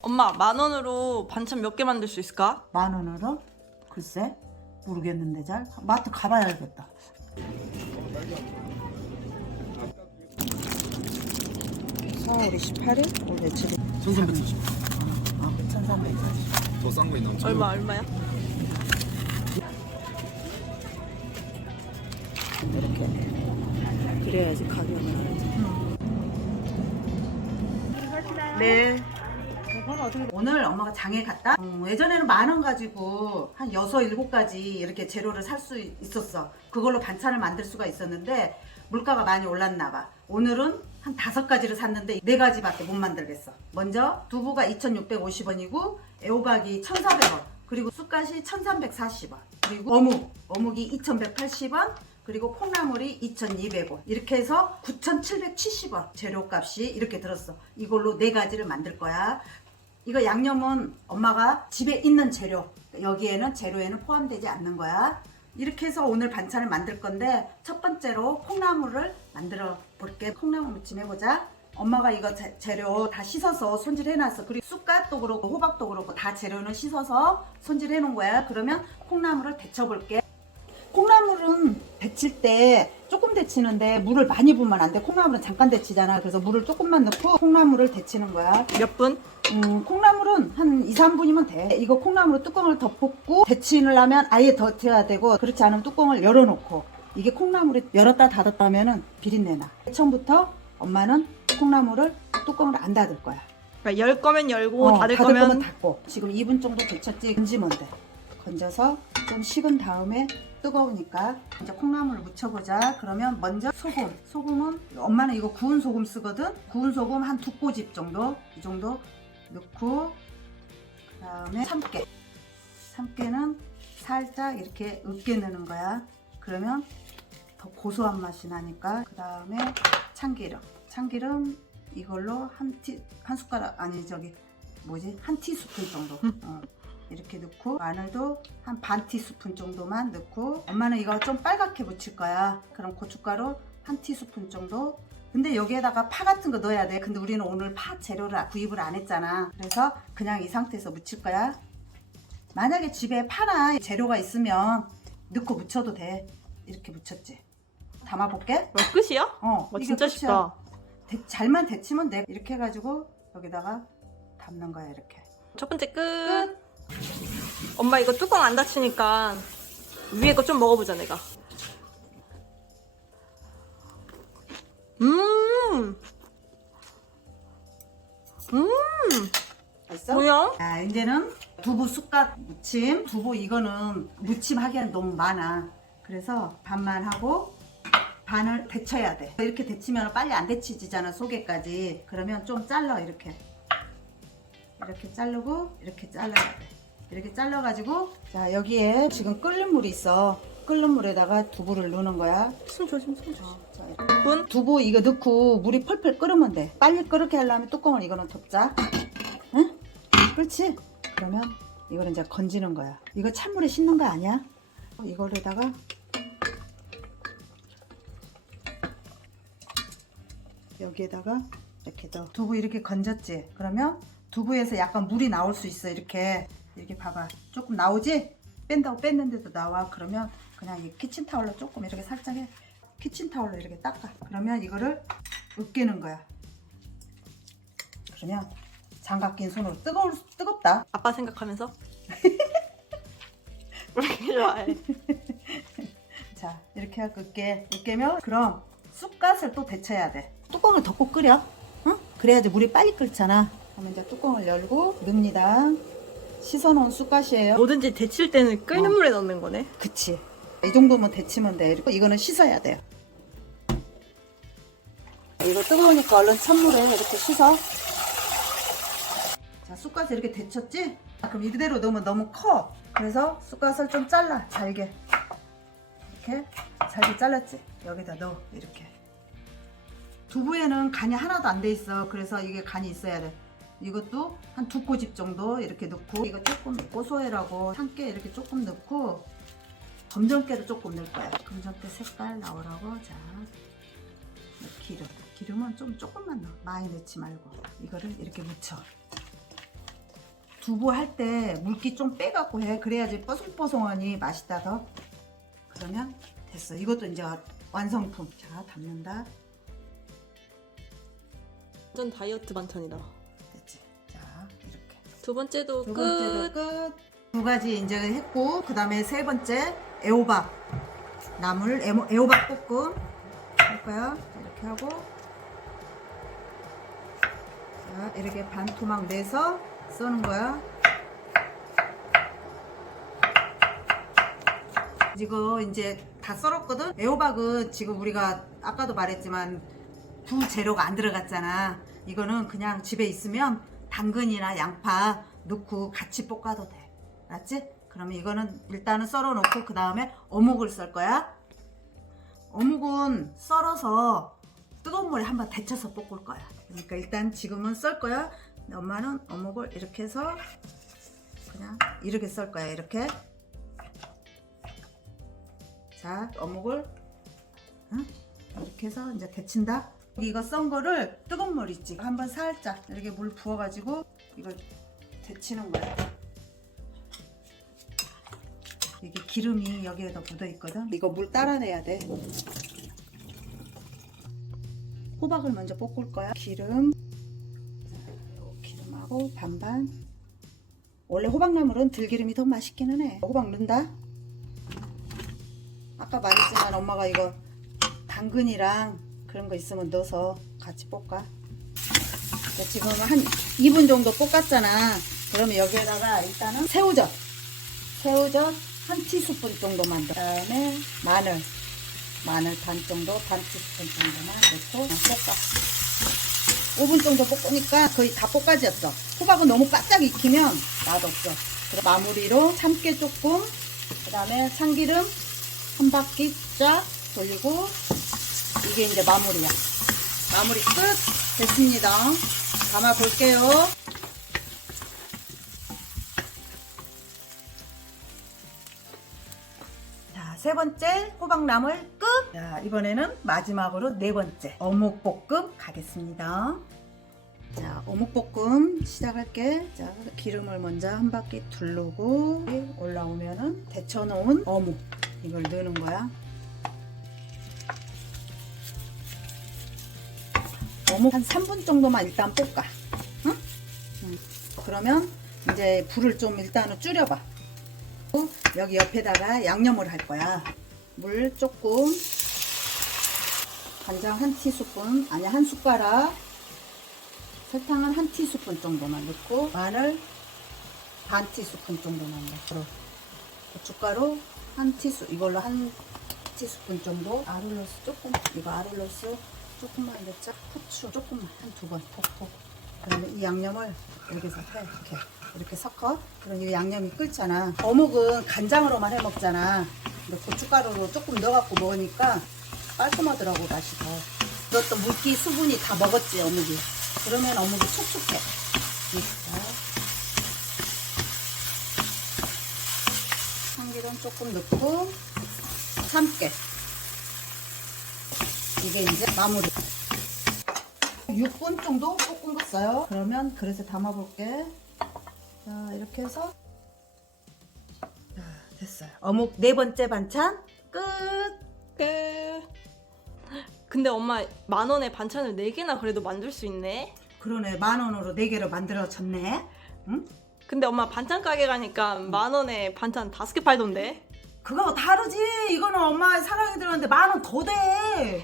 엄마, 10,000원으로 반찬 몇 개 만들 수 있을까? 10,000원으로? 글쎄 모르겠는데 잘 마트 가봐야겠다. 4월 28일? 오늘 며칠이? 1340. 1340. 더 싼 거 있나? 얼마야? 이렇게 그래야지 가격을 알지. 네. 오늘 엄마가 장에 갔다? 예전에는 10,000원 가지고 한 6, 7가지 이렇게 재료를 살 수 있었어. 그걸로 반찬을 만들 수가 있었는데 물가가 많이 올랐나 봐. 오늘은 한 5가지를 샀는데 4가지밖에 못 만들겠어. 먼저 두부가 2,650원이고 애호박이 1,400원, 그리고 쑥갓이 1,340원, 그리고 어묵이 2,180원, 그리고 콩나물이 2,200원, 이렇게 해서 9,770원 재료값이 이렇게 들었어. 이걸로 4가지를 만들 거야. 이거 양념은 엄마가 집에 있는 재료, 여기에는 재료에는 포함되지 않는 거야. 이렇게 해서 오늘 반찬을 만들 건데, 첫 번째로 콩나물을 만들어 볼게. 콩나물 무침 해보자. 엄마가 이거 재료 다 씻어서 손질해 놨어. 그리고 쑥갓도 그렇고 호박도 그렇고 다 재료는 씻어서 손질해 놓은 거야. 그러면 콩나물을 데쳐 볼게. 콩나물은 데칠 때 조금 데치는데 물을 많이 부으면 안 돼. 콩나물은 잠깐 데치잖아. 그래서 물을 조금만 넣고 콩나물을 데치는 거야. 몇 분? 콩나물은 한 2, 3분이면 돼. 이거 콩나물로 뚜껑을 덮고 데치려면 아예 덮여야 되고, 그렇지 않으면 뚜껑을 열어놓고. 이게 콩나물이 열었다 닫았다 하면은 비린내나. 처음부터 엄마는 콩나물을 뚜껑을 안 닫을 거야. 그러니까 열 거면 열고 닫을 거면 닫고. 지금 2분 정도 데쳤지. 건지면 돼. 건져서 좀 식은 다음에 뜨거우니까 이제 콩나물을 묻혀보자. 그러면 먼저 소금은 엄마는 이거 구운 소금 쓰거든. 구운 소금 한 2꼬집 정도, 이 정도 넣고, 그 다음에 참깨는 살짝 이렇게 으깨 넣는 거야. 그러면 더 고소한 맛이 나니까. 그 다음에 참기름 이걸로 한 숟가락, 아니 저기 뭐지, 한 티스푼 정도. 이렇게 넣고, 마늘도 한 반 티스푼 정도만 넣고, 엄마는 이거 좀 빨갛게 무칠 거야. 그럼 고춧가루 한 티스푼 정도. 근데 여기에다가 파 같은 거 넣어야 돼. 근데 우리는 오늘 파 재료를 구입을 안 했잖아. 그래서 그냥 이 상태에서 무칠 거야. 만약에 집에 파나 재료가 있으면 넣고 무쳐도 돼. 이렇게 무쳤지. 담아볼게. 끝이야? 이게 진짜 끝이야. 쉽다. 잘만 데치면 돼. 이렇게 해가지고 여기다가 담는 거야. 이렇게. 첫 번째 끝. 엄마 이거 뚜껑 안 닫히니까 위에 거 좀 먹어보자 내가. 맛있어? 뭐야? 자, 이제는 두부 쑥갓 무침. 두부 이거는 무침하기엔 너무 많아. 그래서 반만 하고 반을 데쳐야 돼. 이렇게 데치면 빨리 안 데치지잖아, 속에까지. 그러면 좀 잘라. 이렇게 자르고 이렇게 잘라야 돼. 이렇게 잘라가지고, 자, 여기에 지금 끓는 물이 있어. 끓는 물에다가 두부를 넣는 거야. 손 조심. 자, 분? 두부 이거 넣고 물이 펄펄 끓으면 돼. 빨리 끓게 하려면 뚜껑을 이거는 덮자. 응? 그렇지? 그러면 이거를 이제 건지는 거야. 이거 찬물에 씻는 거 아니야? 이거에다가 여기에다가 이렇게 넣어. 두부 이렇게 건졌지? 그러면 두부에서 약간 물이 나올 수 있어. 이렇게 봐봐. 조금 나오지? 뺀다고 뺐는데도 나와. 그러면 그냥 이 키친타올로 조금 이렇게 살짝 해. 키친타올로 이렇게 닦아. 그러면 이거를 으깨는 거야. 그러면 장갑 낀 손으로 뜨겁다. 아빠 생각하면서. 왜 이렇게 좋아해? 자, 이렇게 하고 으깨면, 그럼 쑥갓을 또 데쳐야 돼. 뚜껑을 덮고 끓여. 응? 그래야지 물이 빨리 끓잖아. 그러면 이제 뚜껑을 열고 넣습니다. 씻어놓은 쑥갓이에요. 뭐든지 데칠 때는 끓는 물에 넣는 거네. 그치. 이 정도면 데치면 돼. 그리고 이거는 씻어야 돼요. 이거 뜨거우니까 얼른 찬물에 이렇게 씻어. 자, 쑥갓을 이렇게 데쳤지? 그럼 이대로 넣으면 너무 커. 그래서 쑥갓을 좀 잘라. 잘게. 이렇게 잘게 잘랐지? 여기다 넣어. 이렇게. 두부에는 간이 하나도 안 돼 있어. 그래서 이게 간이 있어야 돼. 이것도 한 2꼬집 정도 이렇게 넣고, 이거 조금 고소해라고 참깨 이렇게 조금 넣고, 검정깨도 조금 넣을 거야. 검정깨 색깔 나오라고. 자, 기름은 좀 조금만 넣어. 많이 넣지 말고. 이거를 이렇게 묻혀. 두부 할 때 물기 좀 빼갖고 해. 그래야지 뽀송뽀송하니 맛있다 더. 그러면 됐어. 이것도 이제 완성품. 자, 담는다. 완전 다이어트 반찬이다. 됐지. 자, 이렇게. 두 번째도 두 끝. 번째도 끝. 두 가지 이제 했고, 그 다음에 세 번째 애호박. 나물 애호박 볶음 할 거야. 이렇게 하고, 자, 이렇게 반토막 내서 써는 거야. 이거 이제 다 썰었거든. 애호박은 지금 우리가 아까도 말했지만 두 재료가 안 들어갔잖아. 이거는 그냥 집에 있으면 당근이나 양파 넣고 같이 볶아도 돼. 알았지? 그러면 이거는 일단은 썰어 놓고 그 다음에 어묵을 썰 거야. 어묵은 썰어서 뜨거운 물에 한번 데쳐서 볶을 거야. 그러니까 일단 지금은 썰 거야. 근데 엄마는 어묵을 이렇게 해서 그냥 이렇게 썰 거야. 이렇게. 자, 어묵을 이렇게 해서 이제 데친다. 이거 썬 거를 뜨거운 물 있지? 한번 살짝 이렇게 물 부어가지고 이걸 데치는 거야. 이게 기름이 여기에다 묻어 있거든. 이거 물 따라내야 돼. 호박을 먼저 볶을 거야. 기름, 자, 요 기름하고 반반. 원래 호박나물은 들기름이 더 맛있기는 해. 호박 넣는다. 아까 말했지만 엄마가 이거 당근이랑 그런 거 있으면 넣어서 같이 볶아. 지금 한 2분 정도 볶았잖아. 그러면 여기에다가 일단은 새우젓 한 티스푼 정도만 넣어. 그다음에 마늘 반 정도, 반 티스푼 정도만 넣고 볶아. 5분 정도 볶으니까 거의 다 볶아졌어. 호박은 너무 바짝 익히면 맛없어. 그리고 마무리로 참깨 조금, 그다음에 참기름 한 바퀴 쫙 돌리고, 이게 이제 마무리야. 마무리 끝. 됐습니다. 담아 볼게요. 자, 세 번째 호박나물 끝. 자, 이번에는 마지막으로 네 번째 어묵볶음 가겠습니다. 자, 어묵볶음 시작할게. 자, 기름을 먼저 한 바퀴 두르고 올라오면은 데쳐놓은 어묵 이걸 넣는 거야. 어묵 한 3분 정도만 일단 볶아. 응? 그러면 이제 불을 좀 일단은 줄여봐. 여기 옆에다가 양념을 할 거야. 물 조금, 간장 한 티스푼, 아니 한 숟가락, 설탕은 한 티스푼 정도만 넣고, 마늘 반 티스푼 정도만 넣고, 고춧가루 한 티스푼, 이걸로 한 티스푼 정도, 아룰로스 조금, 이거 아룰로스 조금만 넣자. 후추 조금만, 한 두 번 톡톡. 그러면 이 양념을 여기서 해. 이렇게 섞어. 그럼 이 양념이 끓잖아. 어묵은 간장으로만 해 먹잖아. 근데 고춧가루로 조금 넣어갖고 먹으니까 깔끔하더라고, 맛이 더. 넣었던 물기, 수분이 다 먹었지, 어묵이. 그러면 어묵이 촉촉해. 참기름 조금 넣고, 참깨. 이게 이제 마무리. 6분 정도 볶은 거 써요. 그러면 그릇에 담아볼게. 자, 이렇게 해서 자, 됐어요. 어묵 네 번째 반찬 끝. 근데 엄마 10,000원에 반찬을 4개나 그래도 만들 수 있네. 그러네. 10,000원으로 4개를 만들어졌네. 응? 근데 엄마 반찬 가게 가니까 10,000원에 반찬 5개 팔던데. 그거 다르지. 이거는 엄마의 사랑이 들었는데 10,000원 더 돼.